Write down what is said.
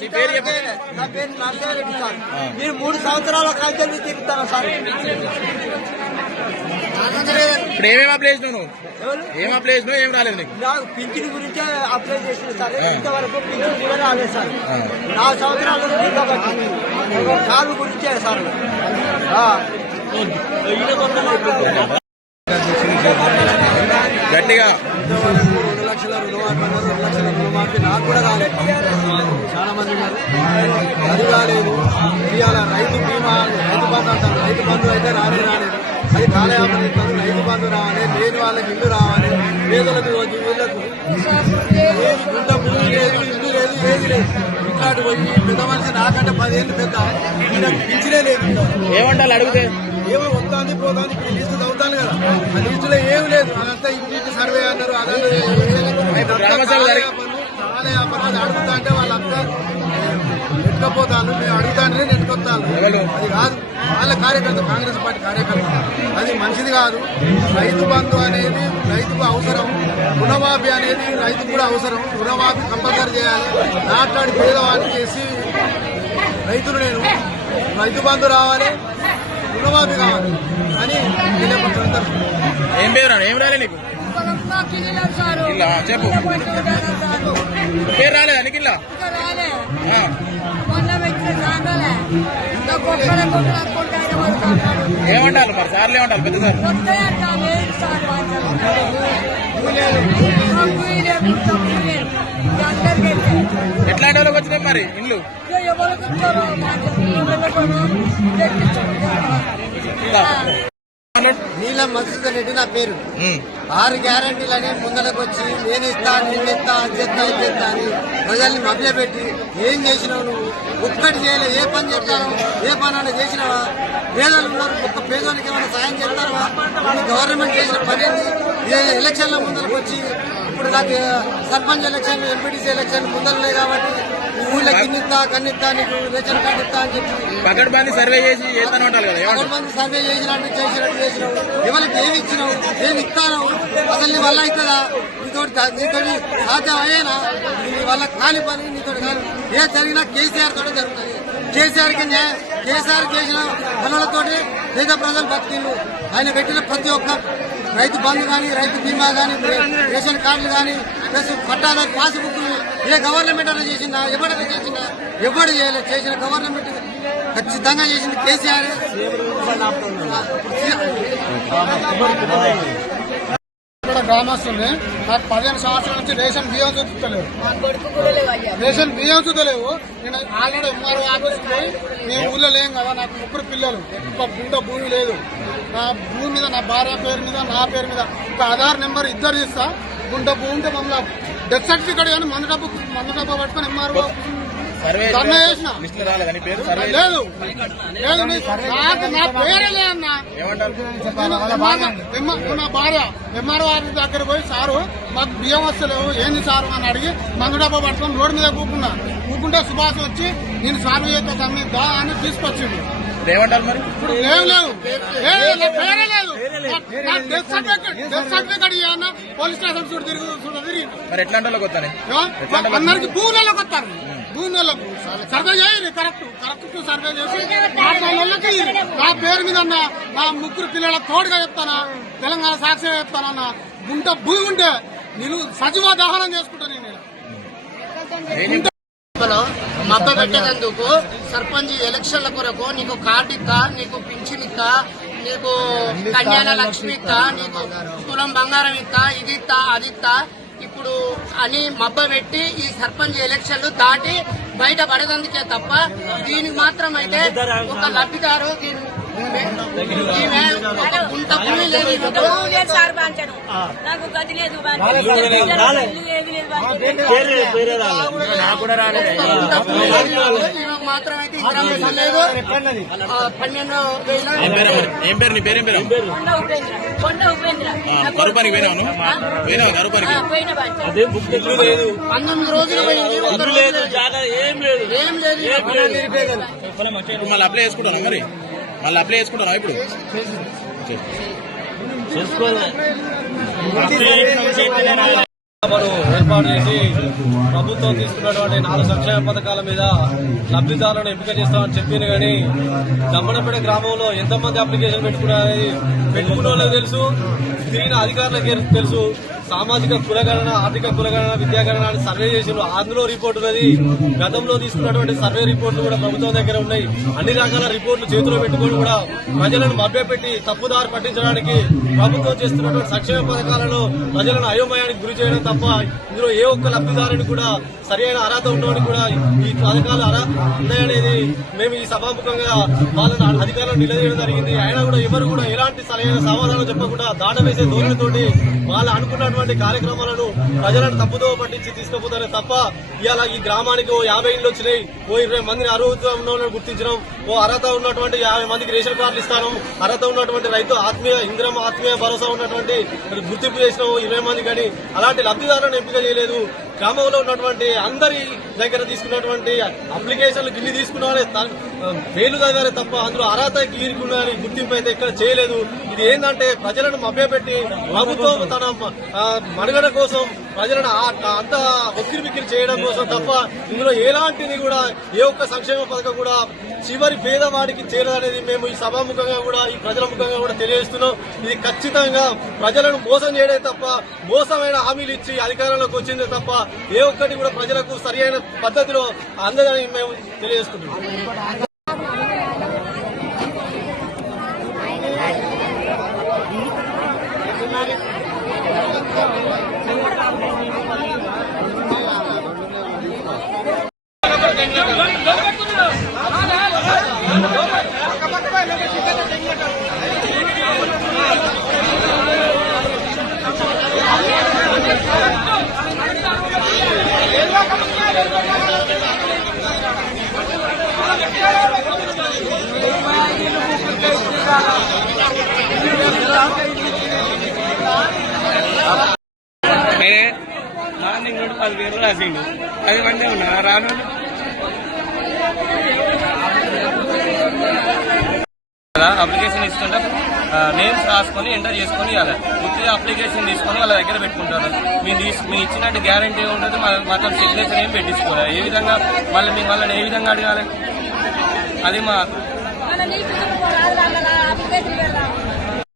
నీ పేరు నా నరసింహారెడ్డి సార్. నేను మూడు సంవత్సరాల కాంచెల్ని తిరుగుతాను సార్ ఇప్పుడు ఏమేమి అప్లై చేసినావు? ఏం అప్లై చేసినావు ఏం రాలేదు నీకు నాకు పింఛన్ గురించే అప్లై చేసిన సార్. ఇంతవరకు పింఛన్ కూడా రాలేదు సార్. నాలుగు సంవత్సరాలు కాలు గురించే సార్. గట్టిగా రుణమాఫీ అన్నారు, రెండు లక్షల రుణమాఫీ నాకు కూడా కాలేదు చాలా మంది ఉన్నారు అది కాలేదు ఇవాళ రైతు బీమా రైతు బంధు అంటారు రైతు బంధు అయితే రానే రాలేదు అది కాలయాపన రైతు బంధు రావాలి లేని వాళ్ళకి ఇల్లు రావాలి పేదలకు రోజు వీళ్ళకు ఏది గుంట భూమి లేదు ఇల్లు లేదు ఏది లేదు ఇట్లాంటి వచ్చి పెద్ద మనిషి నాకంటే పదిహేను పెద్ద పిలిచినే లేదు ఏమంటారు? అడిగితే. ఏమో వస్తుంది పోతుంది ఇప్పుడు లిస్టు చదువుతాను కదా. ఆ లిస్టులో ఏమి లేదు. అదంతా ఇంటింటి సర్వే అన్నారు అదంతా గ్రామ సభ జరిగి- చాలా వ్యాపారం అది అడుగుతా అంటే వాళ్ళంతా నెట్టుకపోతాను మేము అడుగుతానే నెట్టుకొస్తాను? అది కాదు. వాళ్ళ కార్యకర్త కాంగ్రెస్ పార్టీ కార్యకర్త. అది మంచిది కాదు. రైతు బంధు అనేది రైతుకు అవసరం. రుణమాఫీ అనేది రైతుకు కూడా అవసరం. రుణమాఫీ కంపల్సరీ చేయాలి. నాట్లాడి పేదవాడిని చేసి రైతులు నేను రైతు బంధు రావాలి రుణమాఫీ కావాలి అని ఏం పేరు? ఏం రాలేదు నీకు? చెప్పు. పేరు రాలేదా నీకు ఇల్లా ఆ. ఏమంటారు మరి సార్లు ఏమంటారు పెద్ద సార్ ఎట్లాంటి వాళ్ళకి వచ్చినాయి మరి ఇల్లు. నీలం మధుసూదన్ రెడ్డి నా పేరు. ఆరు గ్యారంటీలని ముందరకు వచ్చి నేను ఇస్తా నేను ఇస్తా చేస్తా ఇది చేస్తా అని ప్రజల్ని మభ్యపెట్టి ఏం చేసినావు నువ్వు? ఒక్కటి చేయలే ఏ పని చేస్తావు? ఏ పని అయినా చేసినావా? పేదలు ఉన్నారు ఒక్క పేదోళ్ళకి ఏమైనా సాయం చేస్తారా నీ గవర్నమెంట్ చేసిన పని ఏ ఎలక్షన్ల ముందరకు వచ్చి ఇప్పుడు నాకు సర్పంచ్ ఎలక్షన్ ఎంపీటీసీ ఎలక్షన్ ముందరలే కాబట్టి ఊళ్ళో గిన్నిస్తా కన్నిస్తా నీకు రేషన్ కార్డు ఇస్తా అని చెప్పి. పకడ్ బంది సర్వే చేసి కదా సర్వే చేసినట్టు చేసినట్టు చేసినావు. ఎవరికి ఏమి ఇచ్చినావు? ఏమి ఇస్తాను అసలు నీ వల్ల అవుతుందా? నీతోటి కా- నీతోటి సాధ్యం అయ్యేనా నీ వల్ల కాని పని కాదు ఏ జరిగినా కేసీఆర్ తోటే జరుగుతుంది. కేసీఆర్కి కేసీఆర్ చేసిన పనులతోటి పేద ప్రజలు బతికిండు ఆయన పెట్టిన ప్రతి ఒక్క రైతు బంధు కానీ రైతు బీమా కానీ రేషన్ కార్డులు కానీ ప్లస్ పట్టాదారు పాస్బుక్ ఏ గవర్నమెంట్ అయినా చేసిందా? ఎవరైనా చేసిందా? ఎవడు చేయలేదు చేసిన గవర్నమెంట్ ఖచ్చితంగా చేసింది కేసీఆర్. గ్రామస్తుల్ని నాకు పదిహేను సంవత్సరాల నుంచి రేషన్ బియ్యం చూపించలేవు రేషన్ బియ్యం చూడలేవు. నేను ఆల్రెడీ ఎంఆర్ఓ ఆఫీస్కి పోయి మేము ఊళ్ళో లేం కదా నాకు ముగ్గురు పిల్లలు. ఒక గుంట భూమి లేదు. నా భూమి మీద నా భార్య పేరు మీద నా పేరు మీద ఒక ఆధార్ నెంబర్ ఇద్దరు ఇస్తా గుంట భూమి ఉంటే మమ్మల్ని డెత్ సర్టిఫికేట్ కానీ మందు డబ్బు మందు డబ్బు పట్టుకొని ఎంఆర్ఓ సర్వే పేరు లేదు. లేదు నీ- నాకు నా పేరే లేదన్నా. ఏమంటారు? నా భార్య. ఎంఆర్ఓ ఆఫీస్ దగ్గర పోయి సారు మాకు బియ్యం వస్తలేవు. ఏంది సారు అని అడిగి మందు డబ్బా పట్టుకొని రోడ్డు మీద కూకున్నా. కూకుంటే సుభాష్ వచ్చి నేను సార్లు చేత అని ఇప్పుడు ఏమంటారు మరి? ఇప్పుడు లేవు లేవు ఏ, నా పేరే లేదు. నా- నా డెత్ సర్టిఫికేట్ డెత్ సర్టిఫికేట్ ఇవ్వన్నా పోలీస్ స్టేషన్ చూడు తిరిగి చూడు తిరిగి. మరి ఎట్లాంటి వాళ్ళకి వస్తానే? అందరికి భూములకు వస్తారు. భూములకు సర్వే చేయండి కరెక్ట్ కరెక్ట్ సర్వే చేసి వాళ్ళకి నా పేరు మీద అన్న నా ముగ్గురు పిల్లల తోడుగా చెప్తానా తెలంగాణ సాక్షిగా చెప్తానన్న గుంట భూమి ఉంటే నేను సజీవ దహనం చేసుకుంటాను నేను. మబ్బ పెట్టేందుకు సర్పంచ్ ఎలక్షన్ల కొరకు నీకు కార్డు ఇస్తా నీకు పింఛన్ ఇస్తా నీకు కళ్యాణ లక్ష్మి ఇస్తా నీకు తులం బంగారం ఇస్తా ఇది ఇస్తా అది ఇస్తా. ఇప్పుడు అని మబ్బ పెట్టి ఈ సర్పంచ్ ఎలక్షన్లు దాటి బయట పడేందుకే తప్ప దీనికి మాత్రం అయితే ఒక లబ్ధిదారు ఈమె ఒక గుంట భూమి లేదు నాకు గది లేదు. గుంట భూమి లేదు. మాత్రం అయితే లేదు. పన్నెండు ఏం పేరు పేరు నీ కరుపానికి పోయినావు? పోయినావా కరుపానికి పంతొమ్మిది రోజులు లేదు. ఏం లేదు. ఏం లేదు. ఇప్పుడు మళ్ళీ అప్లై చేసుకుంటాను మరి? మళ్ళీ అప్లై చేసుకుంటాను ఇప్పుడు? చేసుకోవాలి. ఏర్పాటు చేసి ప్రభుత్వం తీసుకున్నటువంటి నాలుగు సంక్షేమ పథకాల మీద లబ్ధిదారులను ఎంపిక చేస్తామని చెప్పింది కానీ దమ్మనపేట గ్రామంలో ఎంతమంది అప్లికేషన్ పెట్టుకున్నారని పెట్టుకున్న తెలుసు తిరిగిన అధికారులకు తెలుసు. సామాజిక కులగణన ఆర్థిక కులగణన విద్యాగణన అని సర్వే చేసిన అందులో రిపోర్ట్ ఉన్నది. గతంలో తీసుకున్నటువంటి సర్వే రిపోర్ట్లు కూడా ప్రభుత్వం దగ్గర ఉన్నాయి. అన్ని రకాల రిపోర్ట్లు చేతిలో పెట్టుకొని కూడా ప్రజలను మభ్యపెట్టి తప్పుదారి పట్టించడానికి ప్రభుత్వం చేస్తున్నటువంటి సంక్షేమ పథకాలను ప్రజలను అయోమయానికి గురి చేయడం తప్ప ఇందులో ఏ ఒక్క లబ్ధిదారుని కూడా సరైన అర్హత ఉండవని కూడా ఈ పథకాలు ఉన్నాయనేది మేము ఈ సభాముఖంగా వాళ్ళని అధికారులను నిలదీయడం జరిగింది. అయినా కూడా ఎవరు కూడా ఎలాంటి సరైన సమాధానం చెప్పకుండా దాట వేసే ధోరణితోటి వాళ్ళు అనుకున్నటువంటి కార్యక్రమాలను ప్రజలను తప్పుదో పట్టించి తీసుకుపోతారే తప్ప ఇవాళ ఈ గ్రామానికి ఓ యాభై ఇళ్ళు వచ్చినాయి. ఓ ఇరవై మందిని అర్హత ఉన్న వాళ్ళని గుర్తించడం ఓ అర్హత ఉన్నటువంటి యాభై మందికి రేషన్ కార్డులు ఇస్తాను. అర్హత ఉన్నటువంటి రైతు ఆత్మీయ ఇంద్రం ఆత్మీయ భరోసా ఉన్నటువంటి గుర్తింపు చేసిన. ఓ ఇరవై మంది కానీ అలాంటి లబ్ధిదారులను ఎంపిక చేయలేదు. గ్రామంలో ఉన్నటువంటి అందరి దగ్గర తీసుకున్నటువంటి అప్లికేషన్లు గిన్ని తీసుకున్నారే వాళ్ళే చదివారే తప్ప అందులో అర్హత గీరుకున్నారని గుర్తింపు అయితే ఎక్కడ చేయలేదు. ఇది ఏంటంటే ప్రజలను మభ్యపెట్టి ప్రభుత్వం తన మనుగడ కోసం ప్రజలను అంత ఒక్కిరి బిక్కిరి చేయడం కోసం తప్ప ఇందులో ఎలాంటిది కూడా ఏ ఒక్క సంక్షేమ పథకం కూడా చివరి పేదవాడికి చేరదనేది మేము ఈ సభాముఖంగా కూడా ఈ ప్రజల ముఖంగా కూడా తెలియజేస్తున్నాం. ఇది ఖచ్చితంగా ప్రజలను మోసం చేయడం తప్ప మోసమైన హామీలు ఇచ్చి అధికారంలోకి వచ్చిందే తప్ప ఏ ఒక్కటి కూడా ప్రజలకు సరి పద్ధతిలో అందదని మేము తెలియజేస్తున్నాం నేనే మార్నింగ్ నుండి పది పేర్లు రాసిండు. పది మంది ఉన్నా రాను? అప్లికేషన్ ఇస్తుంటే నేమ్స్ రాసుకొని ఎంటర్ చేసుకొని ఇవ్వాలి పూర్తిగా అప్లికేషన్ తీసుకొని వాళ్ళ దగ్గర పెట్టుకుంటారు. మీరు తీసు మీరు ఇచ్చినట్టు గ్యారంటీ ఉండదు మాత్రం సిగ్నేచర్ ఏం పెట్టించుకోవాలి ఏ విధంగా మళ్ళీ మీ వాళ్ళని ఏ విధంగా అడగాలి? అది మా